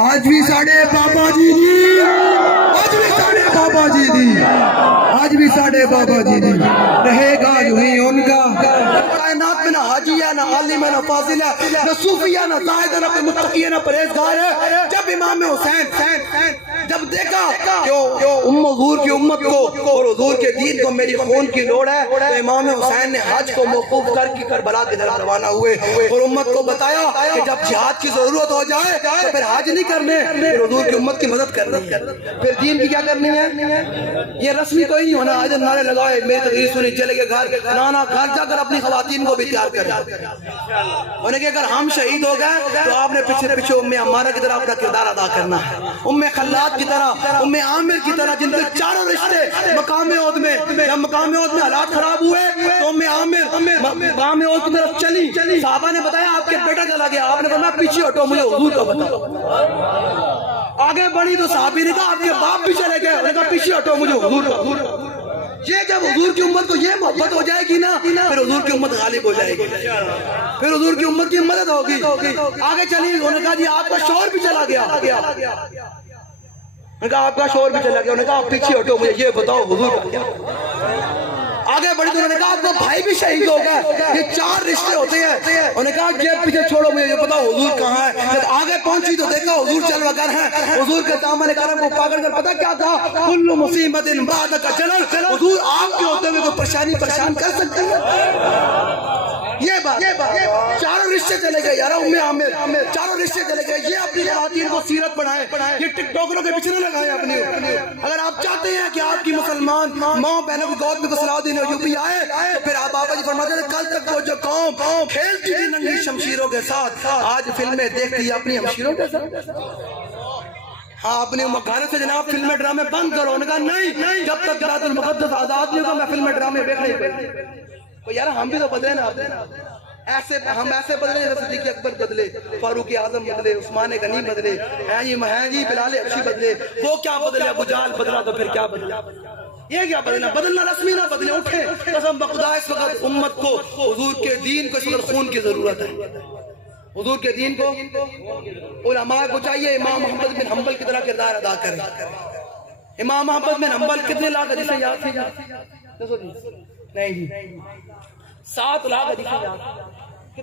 آج بھی ساڑھے بابا جی دی، آج بھی ساڑھے بابا جی دی، آج بھی ساڑھے بابا جی دی رہے گا جو ہی ان کا۔ کائنات میں نہ حاجی ہے، نہ عالم ہے، نہ فاضل ہے، نہ صوفی ہے، نہ زاہد ہے، نہ متقی ہے، نہ پرہیزگار ہے۔ جب امام حسین جب دیکھا کہ حضور کی امت کو اور حضور کے دین کو میری خون کی لوڑ ہے، تو امام حسین نے حج کو موقوف کر کے کربلا کی طرف روانہ ہوئے اور امت کو بتایا کہ جب جہاد کی ضرورت ہو جائے تو پھر حج نہیں کرنے، پھر حضور کی امت کی مدد کرنی ہے، پھر دین کی کیا کرنی ہے۔ یہ رسمی کوئی نہیں ہونا آج نعرے لگائے میری تقریر سنی چلے گئے گھر، نانا گھر جا کر اپنی خواتین کو بھی تیار کریں۔ انہیں کہ اگر ہم شہید ہو گئے تو آپ نے پیچھے ام عمارہ کی طرح اپنا کردار ادا کرنا ہے، ام خلاد کی طرح، ام عامر کی طرح، جن کے چاروں رشتے مقام عہد میں، جب مقام عہد میں حالات خراب ہوئے تو ام عامر مقام عہد کی طرف چلی۔ صحابہ نے بتایا آپ کے بیٹا چلا گیا، آپ نے فرمایا پیچھے ہٹو مجھے حضور کا بتاؤ۔ آگے بڑھی تو صحابی نے کہا آپ کے باپ بھی چلے گئے، انہوں نے کہا پیچھے ہٹو مجھے حضور کا۔ یہ جب حضور کی امت کو یہ محبت ہو جائے گی نا، پھر حضور کی امت غالب ہو جائے گی، پھر حضور کی امت کی مدد ہوگی۔ آگے چلی، انہوں نے کہا جی آپ کا شوہر بھی چلا گیا، انہوں نے کہا آپ کا شوہر بھی چلا گیا، انہوں نے کہا آپ پیچھے ہٹو مجھے یہ بتاؤ حضور کا کیا۔ آگے بڑھی تو انہوں نے کہا آپ کا بھائی بھی شہید ہو گیا، یہ چار رشتے ہوتے ہیں، انہوں نے کہا یہ پیچھے چھوڑو مجھے یہ بتاؤ حضور کہاں ہے۔ جب آگے پہنچی تو دیکھا حضور چل وگر ہیں، حضور کے دامن کرم کو پکڑ کر پتہ کیا تھا، کل مصیبت بعدک جلل، حضور آپ کے ہوتے ہوئے کوئی پریشان کر سکتے ہیں۔ یہ بات چاروں رشتے چلے گئے یارا، ام عامر چاروں رشتے چلے گئے۔ یہ اپنی خواتین کو سیرت بنائے، یہ ٹک ٹاکروں کے پیچھے نہ لگائے اپنی۔ اگر آپ چاہتے ہیں کہ آپ کی مسلمان ماں بہنوں کی گود میں صلاح الدین ایوبی آئے تو پھر آپ بابا جی فرماتے تھے کل تک وہ جو قوم کھیلتی تھی ننگی شمشیروں کے ساتھ، آج فلمیں دیکھتی ہے اپنی ہمشیروں کے ساتھ۔ ہاں اپنے گھر سے جناب فلمیں ڈرامے بند کرو، انہوں نے کہا نہیں، جب تک بیت المقدس آزاد نہیں ہوگا میں فلمیں ڈرامے دیکھ نہیں پڑی۔ یار ہم بھی تو بدلے نا، ہم ایسے بدلے جیسے صدیق اکبر بدلے، فاروق اعظم بدلے، عثمان غنی بدلے، ہیں جی بلال حبشی بدلے، وہ کیا بدلے، ابو جہل بدلا تو پھر کیا بدلا۔ یہ کیا بدلنا، بدلنا رسمی نہ بدلے، اٹھیں قسم بخدا اس وقت امت کو حضور کے دین کو اس وقت خون کی ضرورت ہے، حضور کے دین کو علماء کو چاہیے امام محمد بن حنبل کی طرح کردار ادا کریں۔ امام محمد بن حنبل کتنے لاکھ حدیثیں یاد تھی؟ نہیں جی 7 لاکھ حدیثیں یاد تھی۔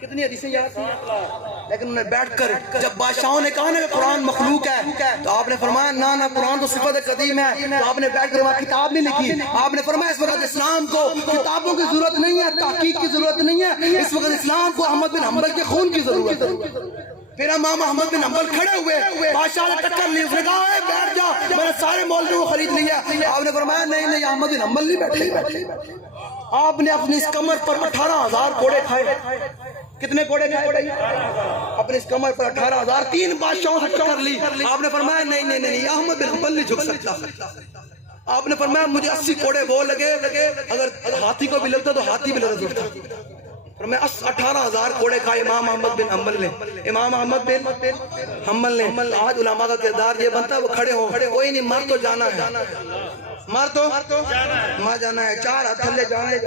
کتنی حدیثیں یاد تھی؟ لیکن انہوں نے بیٹھ کر جب بادشاہوں نے کہا نا کہ قرآن مخلوق ہے تو آپ نے فرمایا نہ قرآن تو صفت قدیم ہے، تو آپ نے بیٹھ کر وہاں کتاب نہیں لکھی۔ آپ نے فرمایا اس وقت اسلام کو کتابوں کی ضرورت نہیں ہے، تحقیق کی ضرورت نہیں ہے، اس وقت اسلام کو احمد بن حنبل کے خون کی ضرورت ہے۔ پھر امام احمد بن حنبل کھڑے ہوئے، بادشاہ نے ٹکر لی، اس نے کہا اے بیٹھ جا، میں نے سارے مولویوں کو خرید لیا۔ آپ نے فرمایا نہیں احمد بن حنبل نہیں بیٹھے۔ آپ نے اپنی اس کمر پر 18,000 کوڑے کھائے۔ کتنے کوڑے کھائے؟ اپنے اس کمر پر 18,000، 3 بادشاہوں سے ٹکر لی۔ آپ نے فرمایا نہیں احمد بن حنبل نہیں جھک سکتا۔ آپ نے فرمایا مجھے 80 کوڑے وہ لگے، اگر ہاتھی کو بھی لگتا تو ہاتھی بھی لگتا۔ فرمایا 18,000 کوڑے کھائے امام احمد بن حنبل نے، امام احمد بن حنبل نے۔ آج علماء کا کردار یہ بنتا ہے وہ کھڑے ہوں، کوئی نہیں مر تو جانا ہے، مر تو جانا ہے، 4 ہاتھ تھلے جانے،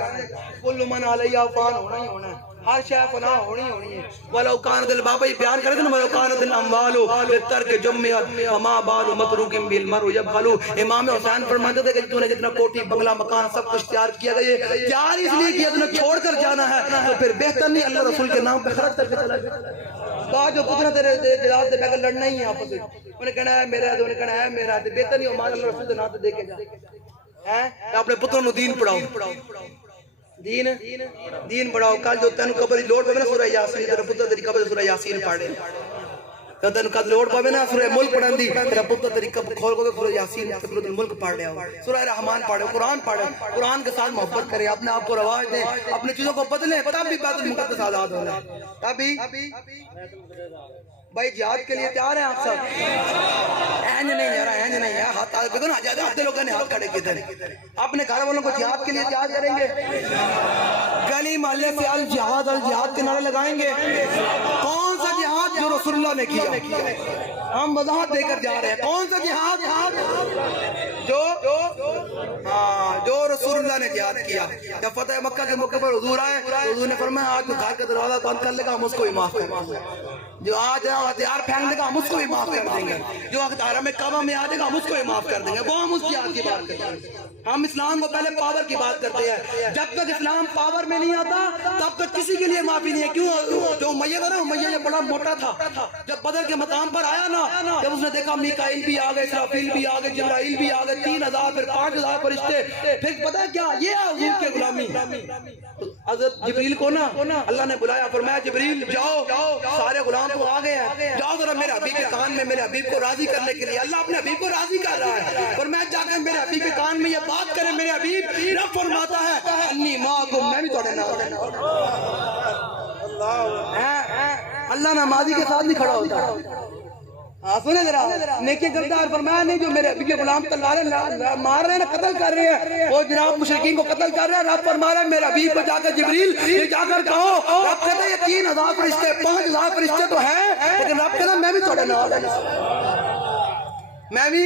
کل من علیہ فان ہونا ہی ہونا ہے، ہر شے فنا ہونی ہے۔ ولو کان دل بابا یہ بیان کرے تھے نا، ولو کان دل اموالو لترک جمعیت وما بال متروک بالمرء یبخلو۔ امام حسین فرماتے تھے کہ تو نے جتنا کوٹھی بنگلہ مکان سب کچھ تیار کیا گیا، یہ تیار اس لیے کیا تو نے چھوڑ کر جانا ہے، تو پھر بہتر نہیں اللہ رسول کے نام پہ خرچ کر کے چلا گیا۔ کہا جو پتر تیرے جلال سے بغیر لڑنا ہی ہے آپس میں، انہیں کہنا ہے میرا ہے، انہیں کہنا ہے میرا ہے، بہتر نہیں ہو مال اللہ رسول کے نام پہ دے کے جا، اپنے پتروں کو دین پڑھاؤ، دین پڑھاؤ۔ کل جو تینوں قبر لوٹ پہ نا سورہ یاسین، تیرا پتر تیری قبر سورہ یاسین پڑھے، تینوں قد لوٹ پہ نا سورہ ملک پڑھن دی، تیرا پتر تیری قبر کھول کو سورہ یاسین سورہ الملک پڑھ لیا، سورہ رحمان پڑھے، قرآن پڑھے، قرآن کے ساتھ محبت کرے، اپنے آپ کو رواج دیں، اپنی چیزوں کو بدلیں، تب بھی بیت المقدس آزاد ہونا ہے۔ تبھی بھائی جہاد کے لیے تیار ہیں آپ سب؟ اینج نہیں یار، اینج نہیں ہے، ہاتھ آگے دیکھو نا، آدھے لوگوں نے ہاتھ کھڑے کدھر، اپنے گھر والوں کو جہاد کے لیے تیار کریں گے، گلی محلے سے الجہاد الجہاد کے نعرے لگائیں گے۔ کون سا جہاد جو رسول اللہ نے کیا. ہم وضاحت دے کر جا رہے ہیں. کون سا جہاد؟ جو رسول اللہ نے جہاد کیا. جب فتح مکہ کے موقع پر حضور آئے، حضور نے فرمایا آج تو گھر کا دروازہ بند کر لے گا، ہم اس کو بھی معاف کر دیں گے. جو آج ہتھیار پھینک دے گا ہم اس کو بھی معاف کر دیں گے. جو حرم کعبہ میں آ جائے گا ہم اس کو بھی معاف کر دیں گے. وہ ہم اس جہاد کی بات کرتے ہیں. ہم اسلام کو پہلے پاور کی بات کرتے ہیں. جب تک اسلام پاور میں نہیں آتا تب تک کسی کے لیے معافی نہیں ہے. کیوں؟ جو امیہ تھا نا، امیہ یہ بڑا موٹا تھا. جب بدر کے مقام پر آیا نا، جب اس نے دیکھا میکائیل بھی آ گئے، اسرافیل بھی آ گئے، جبرائیل بھی آ گئے، 3000 پھر 5000 فرشتے، پھر پتہ ہے کیا؟ یہ ہے حضور کے غلامی. حضرت جبریل کو نا اللہ نے بلایا، فرمایا جبریل جاؤ، سارے غلام تو آ گئے ہیں، جاؤ ذرا میرے حبیب کے کان میں میرے حبیب کو راضی کرنے کے لیے. اللہ اپنے حبیب کو راضی کر رہا ہے. فرمایا جا کر میرے حبیب کے کان میں یہ بات کرے. میرے حبیب رب فرماتا ہے انی معکم، میں بھی تھوڑے نال. اللہ نمازی کے ساتھ نہیں کھڑا ہوتا. ہاں سنیں ذرا، نیکی کرتا ہے. فرمایا نہیں، جو میرے ابھی کے غلام تلواریں مار رہے ہیں، قتل کر رہے ہیں، وہ جناب مشرکین کو قتل کر رہے ہیں. رب فرما رہا ہے میرے حبیب کو جا کر جبریل یہ جا کر کہو. رب کہتا ہے یہ 3000 فرشتے 5000 فرشتے تو ہیں، لیکن رب کہتا ہے میں بھی تھوڑے نال میں بھی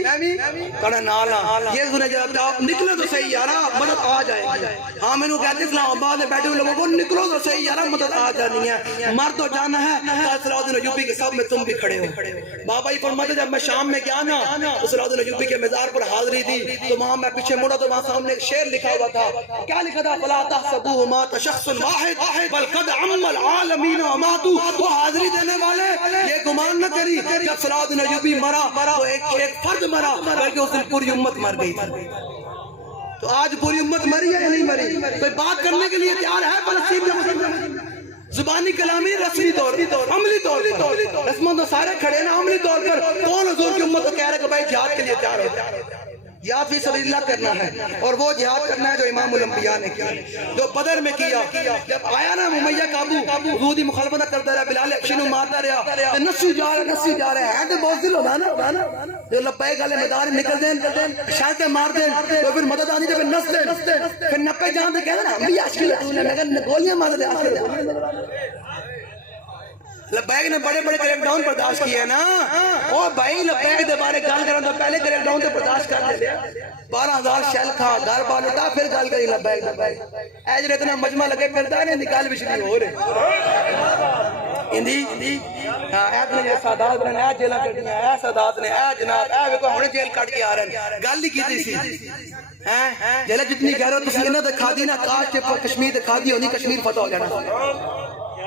تھوڑا نالا. یہ سنے جب آپ نکلے تو صحیح یارا، مدد آ جائے گی. ہاں میں نے کہتے ہیں اسلام آباد میں بیٹھے ہوئے لوگوں کو نکلو تو صحیح یارا، مدد آ جانی ہے. مر تو جانا ہے. صلاح الدین ایوبی کے سب میں تم بھی کھڑے ہو. بابا ہی فرماتے جب میں شام میں گیا نا تو صلاح الدین ایوبی کے مزار پر حاضری دی تو وہاں میں پیچھے مڑا تو وہاں سامنے ایک شعر لکھا ہوا تھا. کیا لکھا تھا؟ فلا تحسبوه مات شخص واحد بل قد عم العالمین وماتوا. وہ حاضری دینے والے یہ گمان نہ کری جب صلاح الدین ایوبی مرا تو ایک فرد مرا، بلکہ اس دن پوری امت مر گئی تھی. تو آج پوری امت مری ہے یا نہیں مری؟ کوئی بات کرنے کے لیے تیار ہے فلسطین میں؟ زبانی کلامی، رسمی طور عملی طور پر رسموں تو سارے کھڑے نا. عملی طور پر کون حضور کی امت کو کہہ رہا ہے کہ بھائی جہاد کے لیے تیار ہو؟ جہاد فی سبیل اللہ کرنا ہے، اور وہ جہاد کرنا ہے جو امام الانبیاء نے کیا، جو بدر میں کیا. جب آیا نا امیہ قابو، حضور دی مخالفت کرتا رہا، بلال حبشی نو مارتا رہا، نسی جا رہے ہیں تو بہت دل ہونا نا. جو لبیک والے میدان نکل دیں، شاید مار دیں تو پھر مدد آنی تو پھر نس دیں، پھر نپے جان تو کہتے نا ہم بھی عاشقی رسول ہیں. میں کہا گولیاں مار دے عاشقی. لبیک نے بڑے بڑے کریک ڈاؤن برداشت کیے نا. او بھائی لبیک دے بارے گال کرنا تو پہلے کریک ڈاؤن تے برداشت کر لے. 12000 شیل کھا گھر بال اٹھا پھر گال کری لبیک. ایج اتنا مجمع لگے پھرتا ہے نکال بھی شروع ہو رہے اندی. ہاں ایت نے یہ سادات نے اے جیلہ کر دیا، اے سادات نے اے جناب اے ویکو ہنے جیل کٹ کے آ رہے ہیں. گل ہی کیتی سی جیلہ جتنی کہہ رہے ہو تسی انہاں دکھا دی نا، کاش کے کشمیر دکھا دی ہونی کشمیر فتح ہو جانا.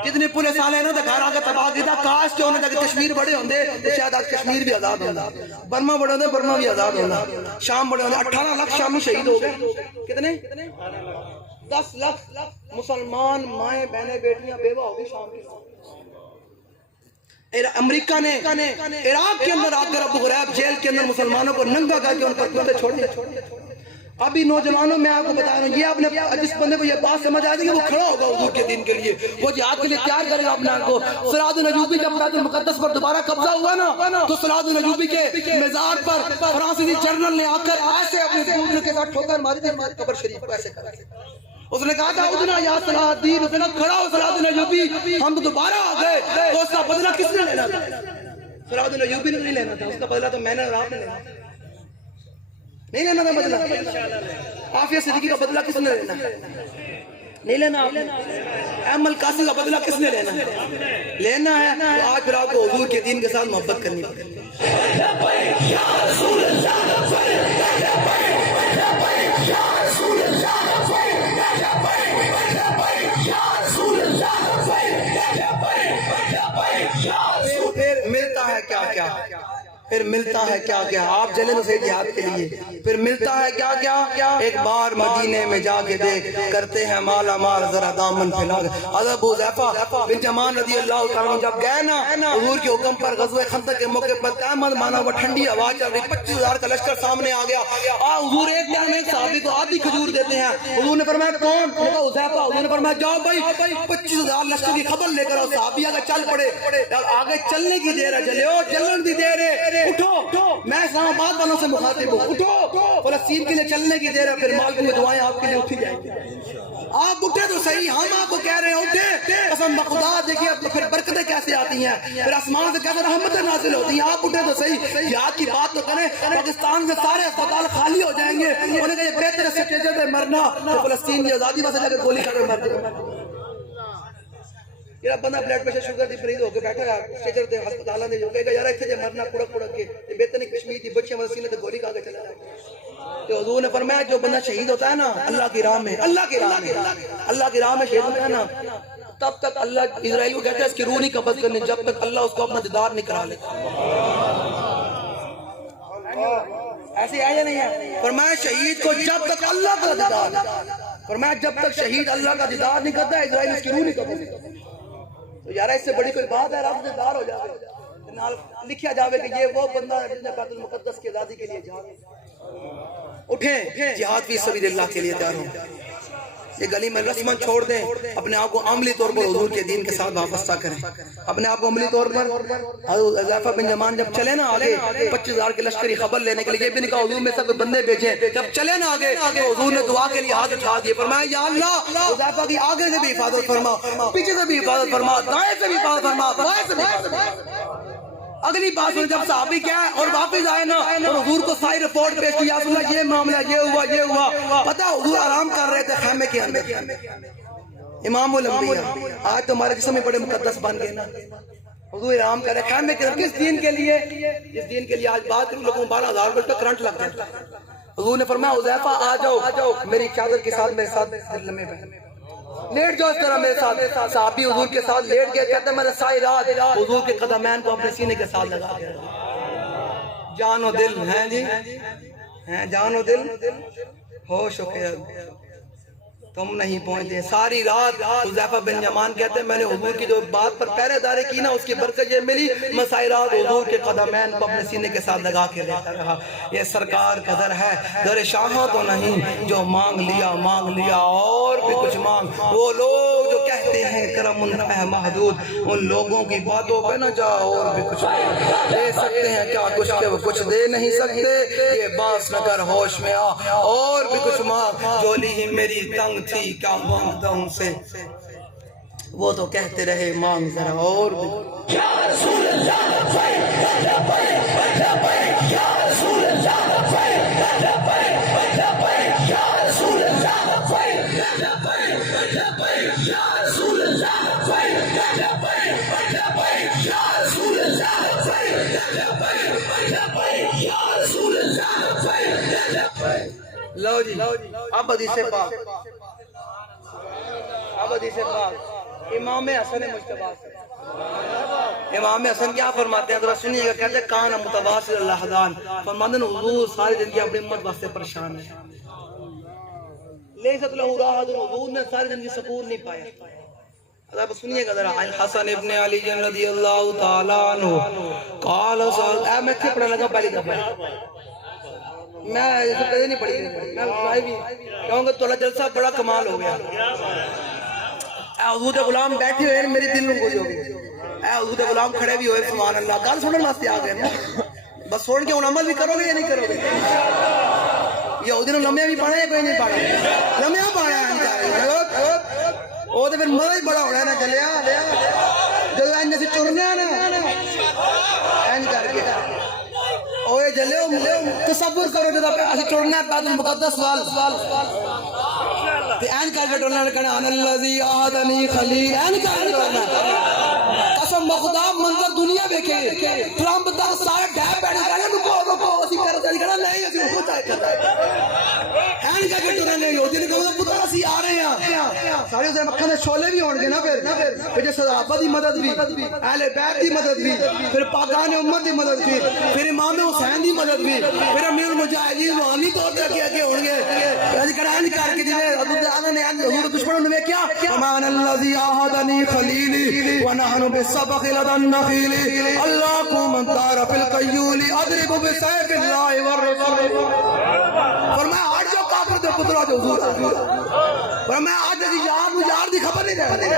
جتنے پولیس والے نا گھر آ کے تباہ کیا، کاش کے انہیں تک کشمیر بڑے ہوندے تو شاید آج کشمیر بھی آزاد ہونا، برما بڑے ہوندے برما بھی آزاد ہونا، شام بڑے ہوندے. 18 لاکھ شامی شہید ہو گئے. کتنے؟ 10 لاکھ مسلمان مائیں بہنیں بیٹیاں بیوہ ہو گئی شام کی. امریکہ نے عراق کے اندر آ کر ابو غریب جیل کے اندر مسلمانوں کو ننگا کر کے ان پر کتے چھوڑ دیا. ابھی نوجوانوں میں آپ کو بتا رہا ہوں، یہ اپنے جس بندے کو یہ بات سمجھ آ جائے گی وہ کھڑا ہوگا حضور کے دین کے لیے، وہ جہاد کے لیے تیار کرے گا اپنے آپ کو. صلاح الدین ایوبی جب بیت المقدس پر دوبارہ قبضہ ہوا نا تو صلاح الدین ایوبی کے مزار پر فرانسیسی جنرل نے آ کر ایسے اپنے دوسرے کے ساتھ ٹھوکر ماری تھی، ہماری قبر شریف کو ایسے کرا. اس نے کہا تھا ادنا یا صلاح الدین، اس نے کہا کھڑا ہو صلاح الدین ایوبی، ہم تو دوبارہ آ گئے. تو اس کا بدلہ کس نے لینا تھا؟ صلاح الدین ایوبی نے نہیں لینا تھا، اس کا بدلہ تو میں نے اور آپ نے لینا تھا. نہیں لینا تھا بدلہ. عافیہ صدیقی کا بدلہ کس نے لینا؟ نہیں لینا. احمد قاسم کا بدلہ کس نے لینا ہے؟ تو آج پھر آپ کو حضور کے دین کے ساتھ محبت کرنی پڑے گی. پھر ملتا ہے کیا آپ جلن سے جہاد کے لیے. پھر ملتا ہے کیا ایک بار مدینے میں جا کے دیکھ، کرتے ہیں مالا مال ذرا دامن پھیلا. حضرت ابو حذیفہ بن یمان رضی اللہ تعالیٰ جب گئے نا حضور کے حکم پر غزوہ خندق کے موقع پر قیامت مانا وہ ٹھنڈی ہوا چل رہی، 25,000 کا لشکر سامنے آ گیا. حضور ایک ٹائم ایک صحابی کو آدھی کھجور دیتے ہیں. حضور نے فرمایا کون؟ حذیفہ. حضور نے فرمایا جاؤ بھائی 25,000 لشکر کی خبر لے کر آؤ. صحابی آگے چل پڑے. آگے چلنے کی دیر ہے، چلے جلن دی دیر ہے. اٹھو میں اسلام آباد والوں سے مخاطب ہوں, اٹھو فلسطین کے لیے چلنے کی دیر ہے, پھر مالک میں دعائیں آپ کے لیے اٹھی جائیں گی. آپ اٹھے تو صحیح, ہم آپ کو کہہ رہے ہیں اٹھے, قسم بخدا دیکھیے پھر برکتیں کیسے آتی ہیں, پھر آسمان سے کیسے رحمتیں نازل ہوتی ہیں. آپ اٹھے تو صحیح, یاد کی بات تو کریں. پاکستان سے سارے اسپتال خالی ہو جائیں گے, انہیں کہا یہ بہتر ہے سٹیجر پہ مرنا تو فلسطین کی آزادی واسطے جا کے گولی کھا کر مر جائے. یہ بندہ بلڈ پریشر شوگر دی فریض ہو کے بیٹھا ہے سٹیجر دے ہسپتالاں دے جو کہے گا یار ایتھے جے مرنا کڑک کڑک کے تے بہتر نہیں کشمیر دی بچیاں وسیلے تے گولی کھا کے چلا جائے. تو حضور نے فرمایا جو بندہ شہید ہوتا ہے نا اللہ کی راہ میں, اللہ کی راہ میں شہید ہوتا ہے نا, تب تک اللہ اسرائیل کو کہتا ہے اس کی روح نہیں قبض کرنی جب تک اللہ اس کو اپنا دیدار نہیں کرا لے. ایسے ہے یا نہیں ہے؟ فرمایا شہید کو جب تک اللہ کا دیدار, فرمایا جب تک شہید اللہ کا دیدار نہیں کرتا اسرائیل اس کی روح نہیں قبض کرتا. تو یارہ اس سے بڑی کوئی بات ہے, رب دیدار ہو جائے, لکھیا جاوے کہ یہ وہ بندہ ہے جس نے بیت المقدس کی آزادی کے لیے جہاد. اٹھیں جہاد فی سبیل اللہ کے لیے تیار ہوں. یہ گلی میں رسماً چھوڑ دیں, اپنے آپ کو عملی طور پر حضور کے دین کے ساتھ وابستہ کریں. اپنے آپ کو عملی طور پر حذیفہ بن یمان جب چلے نا آگے 25,000 کے لشکری خبر لینے کے لیے, یہ بھی نہیں کہا حضور میں سب بندے بھیجیں, جب چلے نا آگے تو حضور نے دعا کے لیے ہاتھ اٹھا دیے, فرمایا یا اللہ حذیفہ کی آگے سے بھی حفاظت فرما, پیچھے سے بھی حفاظت فرما, دائیں سے بھی حفاظت فرما, بائیں سے بھی حفاظت فرما. اگلی بات سنیں, جب صحابی کیا ہے اور واپس آئے نا اور حضور کو ساری رپورٹ پیش کی, یا رسول اللہ یہ معاملہ یہ ہوا, پتہ حضور آرام کر رہے تھے خیمے کے اندر. امام الانبیاء آج تو ہمارے جسم میں بڑے مقدس بن گئے نا, حضور آرام کر رہے خیمے کے اندر. کس دین کے لیے؟ جس دین کے لیے آج بات کروں لوگوں 12,000 روپے تک کرنٹ لگ جاتا ہے. حضور نے فرمایا حذیفہ آ جاؤ میری چادر کے ساتھ میرے ساتھ لمحے پہ لیٹ جاؤ, اس طرح میرے ساتھ. صحابی حضور کے ساتھ لیٹ گئے, کہتے ہیں میں نے ساری رات حضور کے قدمین کو اپنے سینے کے ساتھ لگا دیا. جان و دل ہیں جی, ہیں جان و دل, ہوش و خیال تم نہیں پہنچتے. ساری رات حذیفہ بن یمان کہتے ہیں میں نے حضور کی جو بات پر پہرے داری کی نا اس کی برکت یہ ملی, میں ساری رات حضور کے قدمین کو اپنے سینے کے ساتھ لگا کے لیتا رہا. یہ سرکار کا در ہے, در شاہاں تو نہیں جو مانگ لیا اور بھی کچھ مانگ. وہ لوگ جو کہتے ہیں کرم ہے محدود, ان لوگوں کی باتوں پہ نہ جا اور بھی کچھ دے سکتے ہیں کیا کچھ کہ وہ کچھ دے نہیں سکتے. یہ باس نہ کر ہوش میں آ اور بھی کچھ مانگ, جولی ہی میری تنگ تھی کیا مانگتا ہوں سے, وہ تو کہتے رہے مانگ ذرا اور بھی. یا رسول اللہ لبیک لبیک لبیک, یا رسول اللہ لبیک لبیک لبیک, یا رسول اللہ لبیک لبیک لبیک, یا رسول اللہ لبیک لبیک لبیک, یا رسول اللہ لبیک لبیک لبیک, یا رسول اللہ لبیک لبیک. لو جی اب حدیث پاک, اب حدیث پاک امام حسن مجتبی سے. امام حسن کیا فرماتے ہیں ذرا سنیے گا, کہتے ہیں کان متواصل اللحظان, فرماتے ہیں حضور ساری زندگی اپنی امت واسطے پریشان ہے. لیست لہ راحت, حضور نے ساری زندگی سکون نہیں پایا. اب سنیے گا ذرا, حسن ابن علی رضی اللہ تعالیٰ عنہ قال, میں کیا پڑھنے لگا پہلی دفعہ, میں اسے کدے نہیں پڑھی, میں بھائی بھی کہوں گا تو جلسہ بڑا کمال ہو گیا. اے حضور دے غلام بیٹھے ہوئے میری دل میں گوئی ہو گئی, اے حضور دے غلام کھڑے بھی ہوئے سبحان اللہ, گل سنن واسطے آ گئے, بس سن کے ان عمل بھی کرو گے یا نہیں کرو گے. یہ حضور نے لمحے بھی پڑھا ہے کوئی نہیں پڑھا, لمحے پڑھا ہے وہ تو پھر مزہ ہی بڑا ہونا ہے نا. چلیا جب انج سے ٹرنے نا انج کر کے اوے جلے تصور کرو جب اسی ٹرنا بیت المقدس وال تے این کر کے ٹرنا کہنا ان الذی آدنی خلیل, این کر کے ٹرنا. قسم خدا منظر دنیا دیکھے ٹرمپ دا سارے ڈھے بیٹھ گئے, رکو اسی کر دے کہنا نہیں اسی خود آئے کرتا ہے, این کر کے ٹرنا نہیں ہوتی. نے کہا پتر اسی آ رہے ہیں سارے اسے مکھن دے چھولے بھی ہون گے نا, پھر جو صحابہ دی مدد بھی, اہل بیت دی مدد بھی, پھر پاکان امت دی مدد بھی, پھر امام حسین دی مدد بھی, پھر امیر المجاہدین روحانی طور پہ آگے ہوں گے. این کر کے جنہیں نے حضور دشمنوں نے کیا, امان الذی آہدنی خلیلی ونحن بالسبق لدى النخیل, اللہ کو من دار فی القیول اضرب بسیف اللہ والرسول. فرمایا آج جو کافر دے پترہ جو حضور فرمایا آج جی یار دی خبر نہیں دے,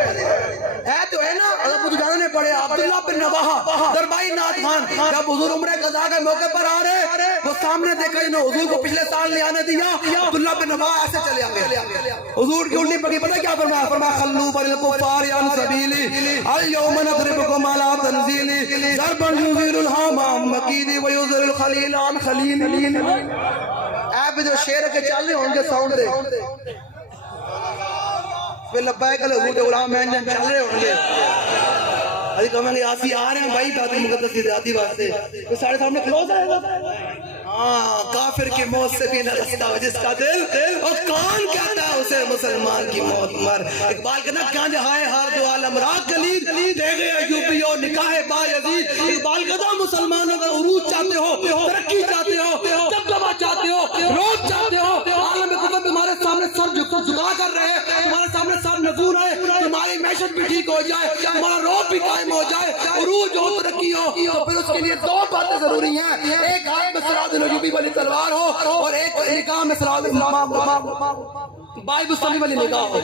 اے تو ہے نا ادب بزرگوں نے پڑھے عبداللہ بن رواحہ دربائی نعت خوان جب حضور عمرہ قضا کے موقع پر آ رہے وہ سامنے دیکھا انہوں حضور کو پچھلے سال نہیں آنے دیا عبداللہ بن رواحہ ایسے چلے آگے حضور کی الٹی پکی پتہ کیا فرمایا فرمایا خلو بر الکفار عن سبیلی اليوم نضربکم علی تنزیلی ضربا یزیل الحام مکیدی ویزر الخلیل عن خلیل اے پہ جو شیر کے چل رہے ہوں گے ساؤنڈ دے پھر لبائک علیہ حضور غلام مہنجن چل رہے ہوں گے ابھی کہیں گے آسی آ رہے ہیں بھائی بات مقدس کی ذاتی واسطے تو سارے سامنے کلوز رہے گا ہاں کافر کی موت سے بھی نہ رستا ہو جس کا دل اور کون کہتا ہے اسے مسلمان کی موت مر اقبال کہنا کیا جہائے ہار جو عالم رات گلید دے گئے ایوبیو نکاح با یزید اقبال کہتا مسلمانوں کا عروج چاہتے ہو ترقی چاہتے ہو دبدبہ چاہتے ہو روز چاہتے ہو عالم کتب تمہارے سامنے سر جھکا کر رہے تمہارے سامنے سر نزول ہے تمہاری معیشت بھی ٹھیک ہو جائے تمہارا روب بھی قائم ہو جائے عروج ہو ترقی ہو تو پھر اس کے لیے دو باتیں ضروری ہیں ایک ہاتھ میں سراج نجوبی والی تلوار ہو اور ایک نکاح میں سراج بائی بستانی والی نکاح ہو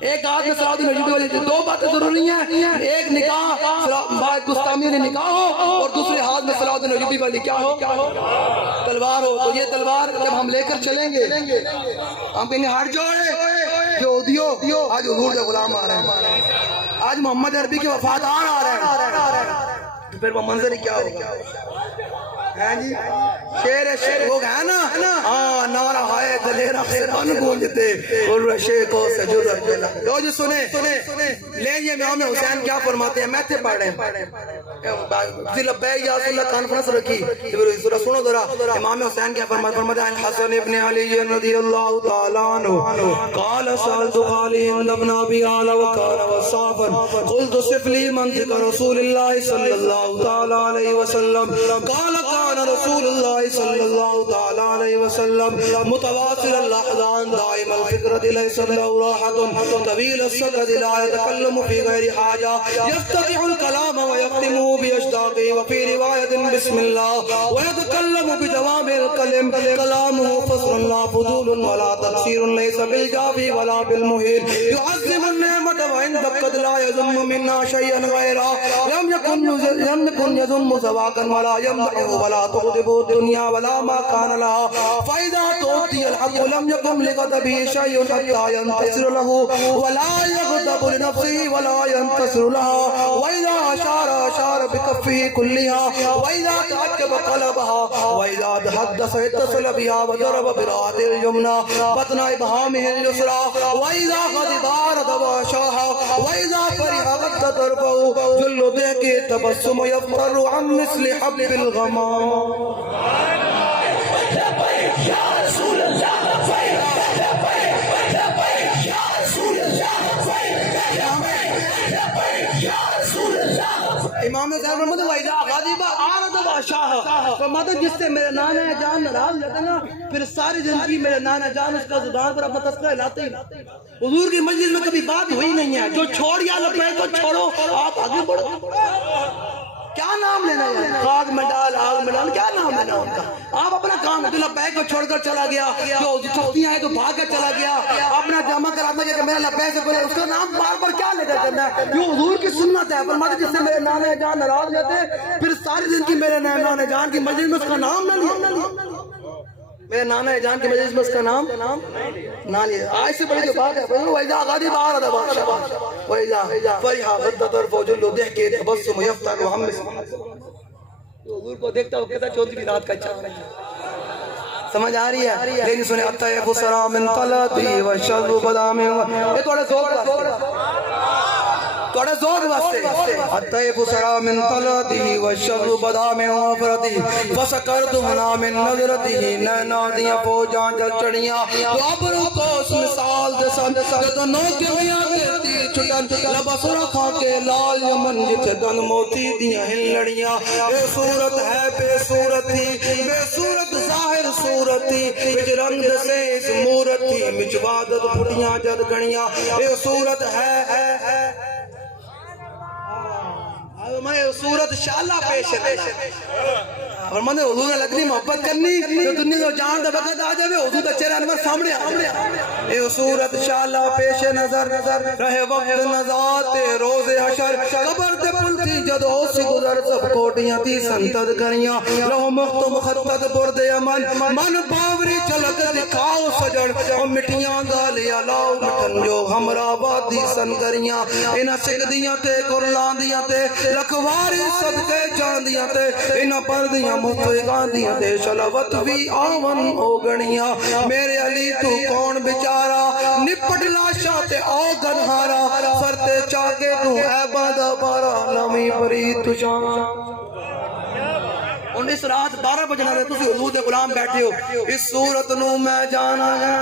ایک ہاتھ میں سراج نجوبی والی دو باتیں ضروری ہیں ایک نکاح بائی بستانی والی نکاح ہو اور دوسرے ہاتھ میں سراج نجوبی والی کیا ہو تلوار ہو تو یہ تلوار جب ہم لے کر چلیں گے ہم کہیں گے ہٹ جوڑے جو دیو آج حضور کے غلام آ رہے ہیں آج محمد عربی کے وفادار آ رہے ہیں تو پھر وہ منظر ہی کیا ہوگا جی شیر وہ ہے نا ہاں نعرہ ہائے دلیرہ خیران گونجتے اور شیخوں سے جرت بلا لو جو سنیں لیں یہ امام حسین کیا فرماتے ہیں میتھے پڑھ رہے ہیں لبیک یا رسول اللہ کانفرنس رکھی سنو ذرا امام حسین کیا فرماتے ہیں الحسن ابن علی رضی اللہ تعالیٰ عنہ قال سألت خالی ہند ابن ابی آلہ وکان وصافا قلت صف لی منطق رسول اللہ صلی اللہ تعالیٰ علیہ وسلم قال كان رسول الله صلى الله تعالى عليه وسلم متواصل اللحظان دائم الفكرة ليس له راحة طويل الصدر لا يتكلم في غير حاجة يفتتح الكلام ويختمه بأشتاقه وفي رواية بسم الله ويتكلم بجوامع الكلم كلامه فصل لا فضول ولا تقصير ليس بالجافي ولا بالمهين يعظم النعمة وإن قد لا يذم منا شيئا غيره لم يكن يذم سواكا ولا يمدحه ولا تغضب الدنيا ولا ما كان لها فإذا تؤتي الحق لم يكن لغضبه شيء حتى ينتصر له ولا يغضب لنفسه ولا ينتصر لها وإذا أشار بكفه كلها وإذا تعجب قلبها وإذا تحدث اتصل بها وضرب برأسه اليمنى بطن إبهامه اليسرى وإذا غضب عرض وأشاها وإذا فرح غض طرفه جل ذاك تبسم يفطر عن مثل حب الغمام امام صاحب رحمۃ اللہ غاضب عارض واشاہ فرماتے جس سے میرے نانا جان ناراض رہتے نا پھر ساری زندگی میرے نانا جان اس کا زبان پر اپنا تذکرہ لاتے ہی حضور کی مجلس میں کبھی بات ہوئی نہیں ہے جو چھوڑ یا لبیک کو چھوڑو آپ آگے بڑھو کیا نام لینا ہے خاک میں ڈال آگ میں ڈال کیا نام لینا ان کا آپ اپنا کام ہے لبیک کو چھوڑ کر چلا گیا جو چھپتیاں ہیں تو بھاگ کر چلا گیا اپنا جمع کراتا کہ میرا لبیک سے کوئی اس کا نام بار بار کیا لے کر کرنا ہے جو حضور کی سنت ہے فرماتے جس سے میرے نانا جان ناراض رہتے پھر ساری زندگی میرے نانا جان کی مجلس میں اس کا نام نہ لیا میرے نانا جان کی مجلس میں اس کا نام نہ لیا آج سے بڑی جو بات ہے وَإِذَا غَضِبَ عَرَضَ وَأَشَاهَا وَإِذَا فَرِحَ غَضَّ طَرْفُهُ جُلُّ ضِحْكٍ تَبَسُّمُ يَفْتَحُ وَهَمَّ حضور کو دیکھتا ہوں کہتا چوتھی رات کا چاند ہے سمجھ آ رہی ہے لیکن سنے الطیب سرا من طلعتی والشذ بدا من یہ تھوڑے زور واسطے الطیب سرا من طلعتی والشذ بدا من وفرتی فسکرت منا من نظرتی نینا دیاں فوجاں جل چڑیاں ابرو کو اس مثال جسن جدنوں کے میاں کے تیر چھٹن لبس رکھا کے لال یمن جتھے دن موتی دیاں ہل لڑیاں اے صورت ہے بے صورتی بے صورت ظاہر صورتی بج رنگ سے اس مورتی بج وعدت پھٹیاں جد گھڑیاں اے صورت ہے میں صورت شالہ پیش ہے فرماتے ہیں حضور نے لگنی محبت کرنی تو دنیا کو جان دا وقت آ جائے حضور دا چہرہ انور سامنے اے صورت شالا پیش نظر رہے وقت نزات روز حشر قبر تے پلتی جدو سی گزر سب کوٹیاں تھی سنتد کریاں لہو مخت مخطط برد امن من باوری چلک دکھاؤ سجڑ اور مٹیاں گالیا لاؤ مٹن جو ہمرا بادی سن کریاں انہاں سکدیاں تے قرلان دیاں تے لکھواری صدقے جان دیاں تے انہاں پردیاں مستگان دیاں تے شلوت بھی آون او گنیاں میرے علی تو کون بچارا نپٹ لاشا تے او گنہارا سرتے چاکے تو عبادہ بارا لمی پرید تجھانا اور اس رات 12 بجنا رہے تسی حضور دے غلام بیٹھے ہو اس صورت نو میں جانا گیا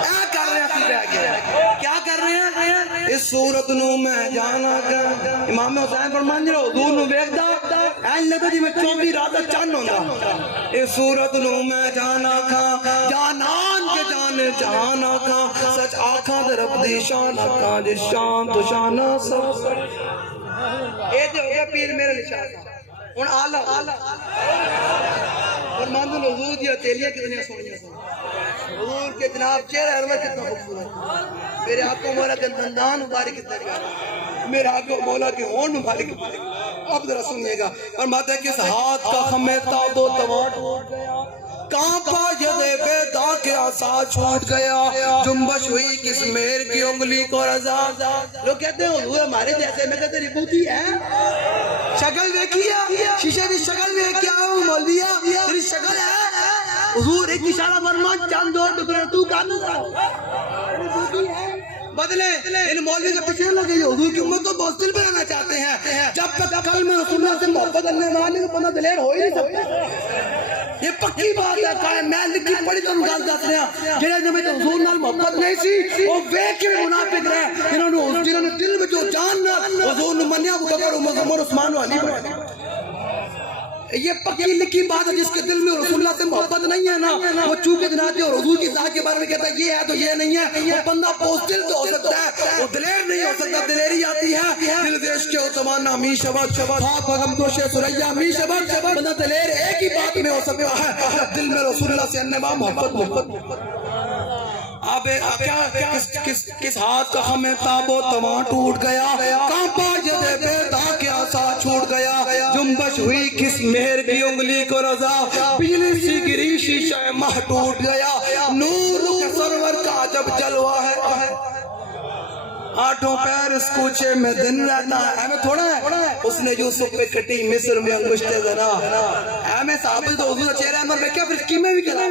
اے کر رہے ہیں کیا کر رہے ہیں اس صورت نو میں جانا گیا امام حسین فرمان جی حضور نو بیک دا این لگتا جی میں 24 رات چند ہوندہ اس صورت نو میں جانا کھا جانان کے جانے جہانا کھا سچ آکھاں در اپنی شان آکھاں جس شان تو شانہ سب اے جو ہو گیا پیر میرے لشاہ ان آلہ اور ماندن حضور جی اتیلیہ کتنی سونی ہیں حضور کے جناب چہرہ ارور کتنا خوبصورت میرے آقا مولا کے دندان مبارک کتنا پیارا میرے آقا مولا کے ہون مبارک اب ذرا سنیے گا اور ماتا ہے کس ہاتھ کا خمیتا دو تواٹ کانپا جدے بیدا کے آسا چھوٹ گیا جنبش ہوئی کس میر کی انگلی کو رضا لوگ کہتے ہیں حضور ہمارے جیسے میں کہتے ربوتی ہے شکل دیکھیا شیشے کی شکل میں کیا ہوں مولویا تیری شکل ہے حضور ایک اشارہ فرمان چاند دو ٹکڑے تو کہنا بدلے ان مولوی کے پیچھے لگے حضور کی امت کو بہت دل پہ رہنا چاہتے ہیں جب تک کلمہ رسول اللہ سے محبت اللہ ماننے کو بندہ دلیر ہو ہی نہیں سکتا یہ پکی بات ہے کہ میں لکھی پڑی تو انگال دات رہا جنہیں جب تو حضور نال محبت نہیں سی وہ ویک کے منافق رہے جنہوں نے دل میں جو جاننا حضور نے منیا ابو بکر عمر عثمان و علی بڑھا یہ پکی لکھی بات ہے جس کے دل میں رسول اللہ سے محبت نہیں ہے نا وہ چونکہ جناتے اور حضور کی ذات کے بارے میں کہتا ہے یہ ہے تو یہ نہیں ہے وہ بندہ پوستل تو ہو سکتا ہے وہ دلیر نہیں ہو سکتا دلیری آتی ہے دل دیش کے اتمان امی شبت خواب بغم دوش سریہ امی شبت بندہ دلیر ایک ہی بات میں ہو سکتا ہے دل میں رسول اللہ سے انما محبت اب کس ہاتھ کا ہمیں تابو تمام ٹوٹ گیا کانپا جدے بیدا کے آسا چھوٹ گیا جنبش ہوئی کس مہر کی انگلی کو رضا بجلی سی گری شیشہ مہ ٹوٹ گیا نور کے سرور کا جب جلوہ ہے آٹھوں پیر اس کوچے میں دن رہتا ہے ہمیں تھوڑا ہے اس نے یوسف پہ کٹی مصر میں انگشتے ذرا ہمیں صحابی تو حضور چہرہ انور میں کیا پھر قیمیں بھی کرا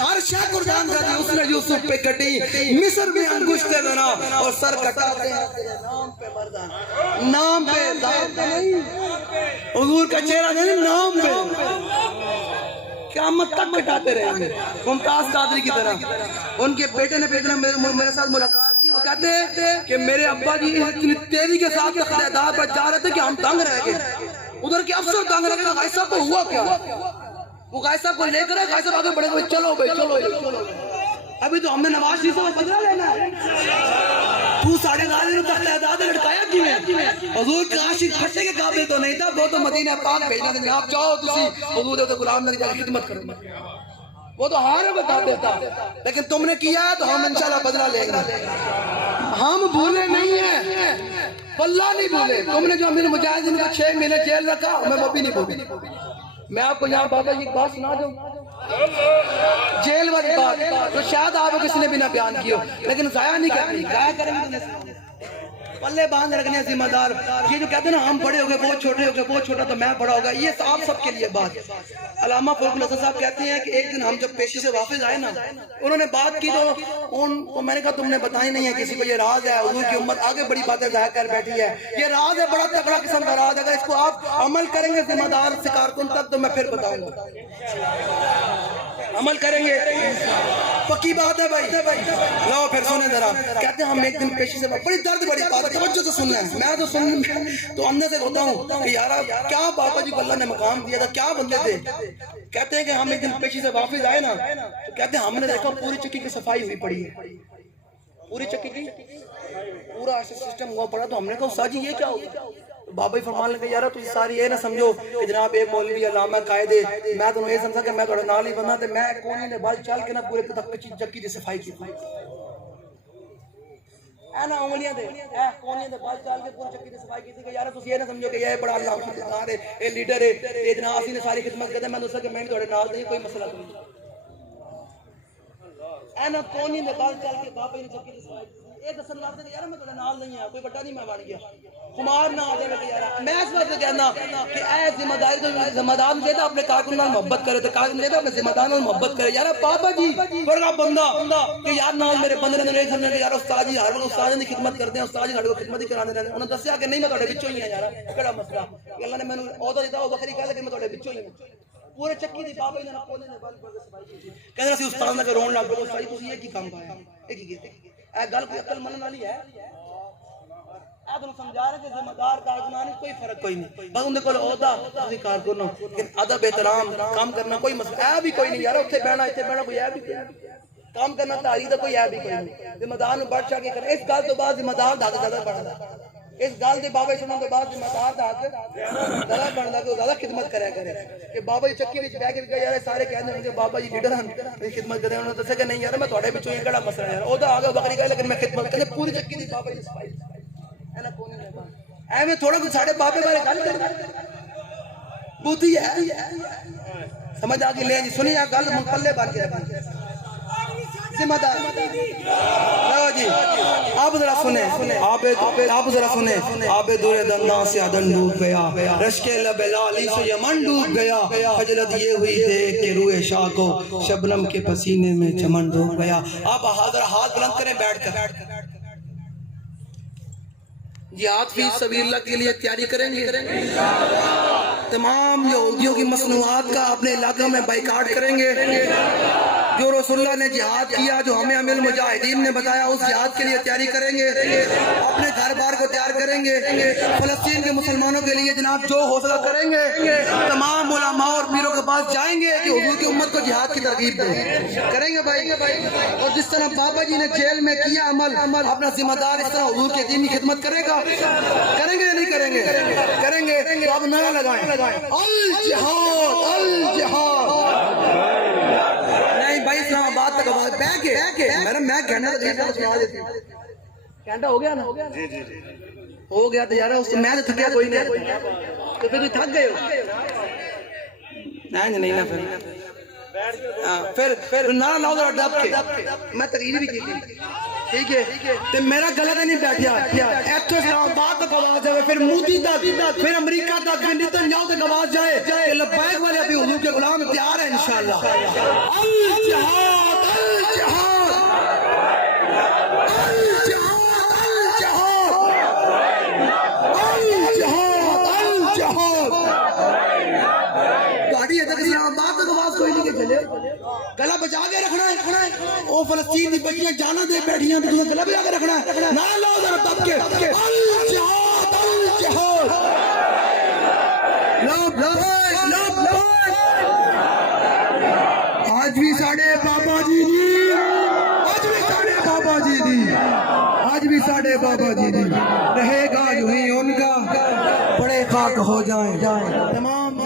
ہر شاہ قربان کر دی اس نے یوسف پہ کٹی مصر میں انگشتے ذرا اور سر کٹاتے ہیں نام پہ مردان نام پہ نہیں حضور کا چہرہ نہیں نام پہ قیامت تک کٹاتے رہے ہیں ممتاز قادری کی طرح ان کے بیٹے نے میرے ساتھ ملاقات کی وہ کہتے ہیں کہ میرے ابا جی اتنی تیزی کے ساتھ اقتدار پر جا رہے تھے کہ ہم تنگ رہ گئے ادھر کے افسر تنگ رہ گئے غائب صاحب کو ہوا کیا وہ غائب صاحب کو لے کر غائب صاحب آگے بڑھے گئے چلو بھائی چلو ابھی تو ہم نے نواز شریف سے بدلا لینا ہے تو ساڑھے غازی نے تخت اعداد لڑکایا کیوں ہے حضور کے عاشق پھٹے کے قابل تو نہیں تھا وہ تو مدینہ پاک بھیجنا تھا آپ جاؤ تسی حضور دے غلام لگ جا کے خدمت کرو وہ تو ہارے بتا دیتا لیکن تم نے کیا ہے تو ہم انشاءاللہ بدلا لیں گے ہم بھولے نہیں ہیں واللہ نہیں بھولے تم نے جو امیر مجاہدین کو 6 مہینے جیل رکھا میں وہ بھی نہیں بھولے میں آپ کو یہاں بابا جی بات سنا دوں جیل والی بات تو شاید آپ کو کسی نے بھی نہ بیان کی ہو لیکن ضائع نہیں کرنی ضائع کریں گے پلے باندھ رکھنے ذمہ دار یہ جو کہتے ہیں نا ہم بڑے ہو گئے بہت چھوٹے ہو گئے بہت چھوٹا تو میں بڑا ہوگا یہ آپ سب کے لیے بات علامہ فاروق الحسن صاحب کہتے ہیں کہ ایک دن ہم جب پیشی سے واپس آئے نا انہوں نے بات کی تو میں نے کہا تم نے بتائی نہیں ہے کسی کو یہ راز ہے حضور کی امت آگے بڑی باتیں ظاہر کر بیٹھی ہے یہ راز ہے بڑا تگڑا قسم کا راز اگر اس کو آپ عمل کریں گے ذمہ دار سے کارکن تک تو میں پھر بتاؤں گا عمل کریں گے پکی بات ہے بھائی لاؤ پھر سنیں ذرا کہتے ہیں ہم ایک دن پیشی سے بڑی درد بڑی بات توجہ سے سننا ہے میں تو سن تو اندر سے ہوتا ہوں کہ یارا کیا بابا جی کو اللہ نے مقام دیا تھا کیا بندے تھے کہتے ہیں کہ ہم ایک دن پیشی سے واپس آئے نا تو کہتے ہیں ہم نے دیکھا پوری چکی کی صفائی ہوئی پڑی ہے پوری چکی کی پورا سسٹم ہوا پڑا تو ہم نے کہا استاد جی یہ کیا ہوگا بابا ہی فرمان لگے یار تسی ساری یہ نہ سمجھو کہ جناب ایک مولوی علامہ قائد میں تمہیں یہ سمجھا کہ میں تھوڑے نال ہی بندہ تے میں کونی نے بال چل کے نہ پورے تک چکی دی صفائی کی اے نا انگلیاں دے اے کونی دے بال چل کے پورے چکی دی صفائی کی کہ یار تسی یہ نہ سمجھو کہ یہ بڑا اللہ انتظار ہے اے لیڈر ہے اے جناب اسی نے ساری خدمت کرتے میں دوسرا کہ میں تھوڑے نال نہیں کوئی مسئلہ نہیں اے نا کونی دے بال چل کے بابا نے چکی دی صفائی اے دسن لگتے کہ یار میں تھوڑے نال نہیں ہے کوئی بڑا نہیں میں بن گیا خمار نہ آ جائے کہ یار میں اس وقت کہنا کہ اے ذمہ داری تو ذمہ دار مجھے اپنے کارکن نال محبت کرے تو کارکن مجھے اپنے ذمہ دار نال محبت کرے یار بابا جی بڑا بندہ کہ یار نال میرے بندے نے نہیں سمجھا کہ یار استاد جی ہر وقت استاد دی خدمت کرتے ہیں استاد جی ہر وقت خدمت ہی کرانے رہتے ہیں انہوں نے دسیا کہ نہیں میں تھوڑے وچوں ہی ہاں یار کیڑا مسئلہ کہ اللہ نے مینوں عہدہ دیتا وہ بکری کہہ لے کہ میں تھوڑے وچوں ہی ہوں پورے چکی دی بابا جی نے کونے نے بال پر صفائی کی کہندے اسی استاد نے رون لگ گئے استاد تسی یہ کی کام پایا یہ کی کیتے اے گل کوئی عقل منن والی ہے اے تم سمجھا رہے کہ ذمہ دار کارکنان کوئی فرق کوئی نہیں بس ان دے کول عہدہ تسی کارکن ہو لیکن ادب احترام کام کرنا کوئی مسئلہ اے بھی کوئی نہیں یار اوتھے بیٹھنا ایتھے بیٹھنا کوئی اے بھی کام کرنا تاری دا کوئی اے بھی کوئی نہیں ذمہ دار نو بڑھ چڑھ کے کرے اس گل تو بعد ذمہ دار دا زیادہ بڑھدا اس گل دے بابا سنن کے بعد ذمہ دار دا زیادہ بندا کہ زیادہ خدمت کریا کرے کہ بابا جی چکی وچ بیٹھ کے یار سارے کہندے ہیں کہ بابا جی لیڈر ہیں خدمت کرے انہوں نے دسیا کہ نہیں یار میں تھوڑے وچوں کیڑا مسئلہ یار او دا آگے بکری کہے لیکن میں خدمت کرے پوری چکی دی بابا جی صفائی انا کون نہیں ایویں تھوڑا کچھ ساڈے بابے بارے گل کر بوتی ہے سمجھ آ گئی لے جی سنی آ گل مقلے بن کے رکھیں ذمہ دار لو جی آپ ذرا سنیں آپ ذرا سنیں آب دور دنداں سے عدن ڈوب گیا رشک لب لالی سے یمن ڈوب گیا خجلت یہ ہوئی دیکھ کہ روح شاہ کو شبنم کے پسینے میں چمن ڈوب گیا آپ ذرا ہاتھ بلند کریں بیٹھ کر جہاد فی سبیل اللہ کے لیے تیاری کریں گے تمام یہودیوں کی مصنوعات کا اپنے علاقوں میں بائیکاٹ کریں گے جو رسول اللہ نے جہاد کیا جو ہمیں امیر المجاہدین نے بتایا اس جہاد کے لیے تیاری کریں گے اپنے گھر بار کو تیار کریں گے فلسطین کے مسلمانوں کے لیے جناب جو حوصلہ کریں گے تمام علماء اور پیروں کے پاس جائیں گے کہ حضور کی امت کو جہاد کی ترغیب دیں کریں گے بھائی اور جس طرح بابا جی نے جیل میں کیا عمل اپنا ذمہ دار اس طرح حضور کے دین کی خدمت کرے گا کریں گے یا نہیں کریں گے کریں گے تو آپ نعرہ لگائیں الجہاد الجہاد نہیں بھائی اسلام آباد تک آواز بہ کے میں کہنا کہنا ہو گیا نا ہو گیا تو یار اس میں تھکیا کوئی نہیں تو پھر تھک گئے نہیں نا پھر نعرہ لاؤ ذرا ڈب کے میں تقریر بھی کی تھی ٹھیک ہے تے میرا غلط نہیں بیٹھیا ایتھے اسلام آباد تک آواز جائے پھر مودی تک پھر امریکہ تک پھر نتنیاہو تک آواز جائے کہ لبیک والے ابھی حضور کے غلام تیار ہیں انشاءاللہ الجہاد الجہاد الجہاد الجہاد گاڑی ہے تک اسلام آباد تک آواز کوئی نہیں کہ چلے گلا بچا کے رکھنا ہے او فلسطین دی بچیاں جانا دے بیٹھیاں تے تساں گلا بچا کے رکھنا ہے نہ لاؤ ذرا دب کے الجہاد الجہاد لب آج بھی ساڑھے بابا جی دی آج بھی ساڑھے بابا جی دی آج بھی ساڑھے بابا جی دی رہے گا جو ہی ان کا بڑے خاک ہو جائیں تمام